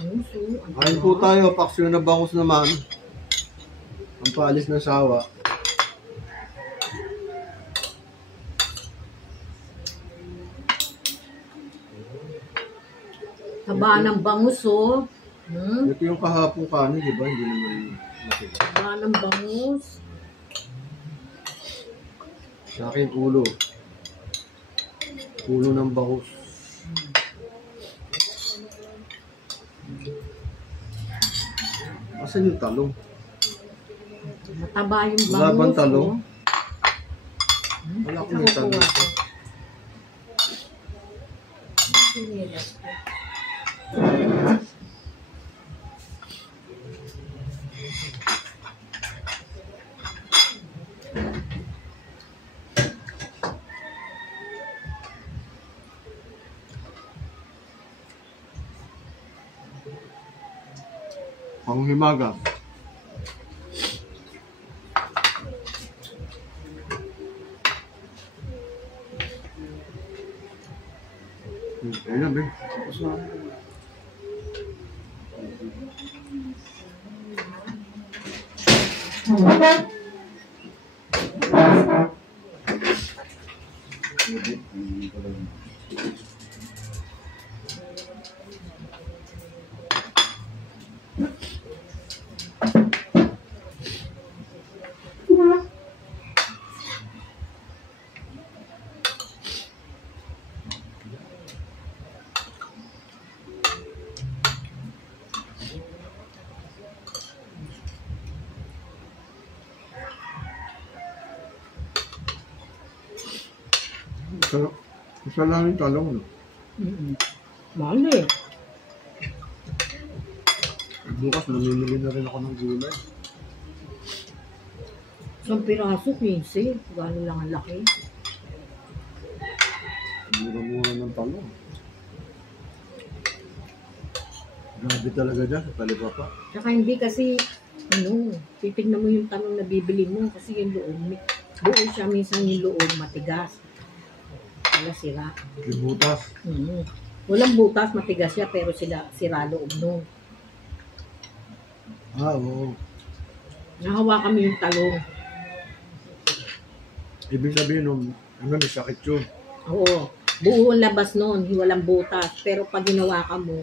Panguso. Kain po tayo, paksyon na bangus naman. Ang paalis ng sawa. Taba ng bangus, oh. Ito yung kahapong kanin, di ba? Hindi naman matira. Taba ng bangus. Sa akin, ulo. Ulo ng bangus. Asan yung talong? Mataba yung Wala bangus, bang talong? oh. Wala ko yung talong. Panghimaga. Ayan, Ben. Tapos na. Isa lang yung talong, no? Mahal eh. Bukas, namimili na rin ako ng gulay. Isang piraso, 15. Gano'n lang ang laki. Mura-mura ng talong. Grabe talaga dyan sa talipapa. Tsaka hindi kasi, titignan mo yung talong na bibili mo kasi yung loob, buo siya minsan yung loob matigas. Wala sira. Yung butas. Walang butas, matigas siya pero sira loob no. Oo. Nahawakan mo yung talong. Ibig sabihin nung, may sakit yun. Oo. Buo ang labas nun, walang butas. Pero pag ginawa ka mo,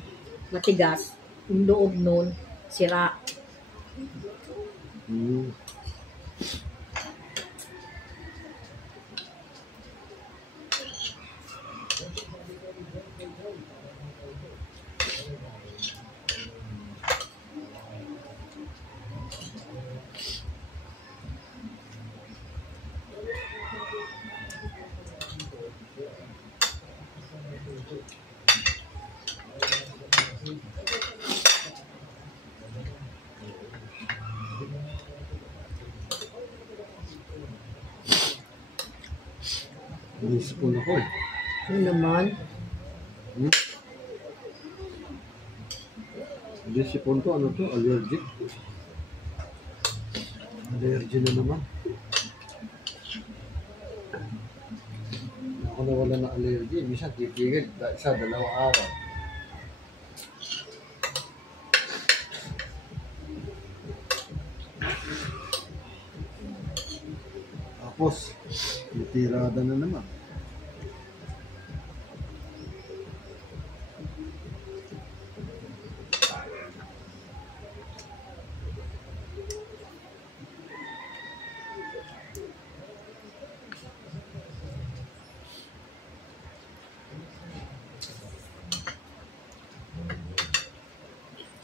matigas, yung loob nun, sira. Naisipon ako eh. Ano naman? Naisipon ko, ano to? Allergic. Allergy na naman. Ako nawala ng allergy. Minsan titigil. Isa, 2 araw. Tapos, itirada na naman.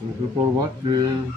Thank you for watching.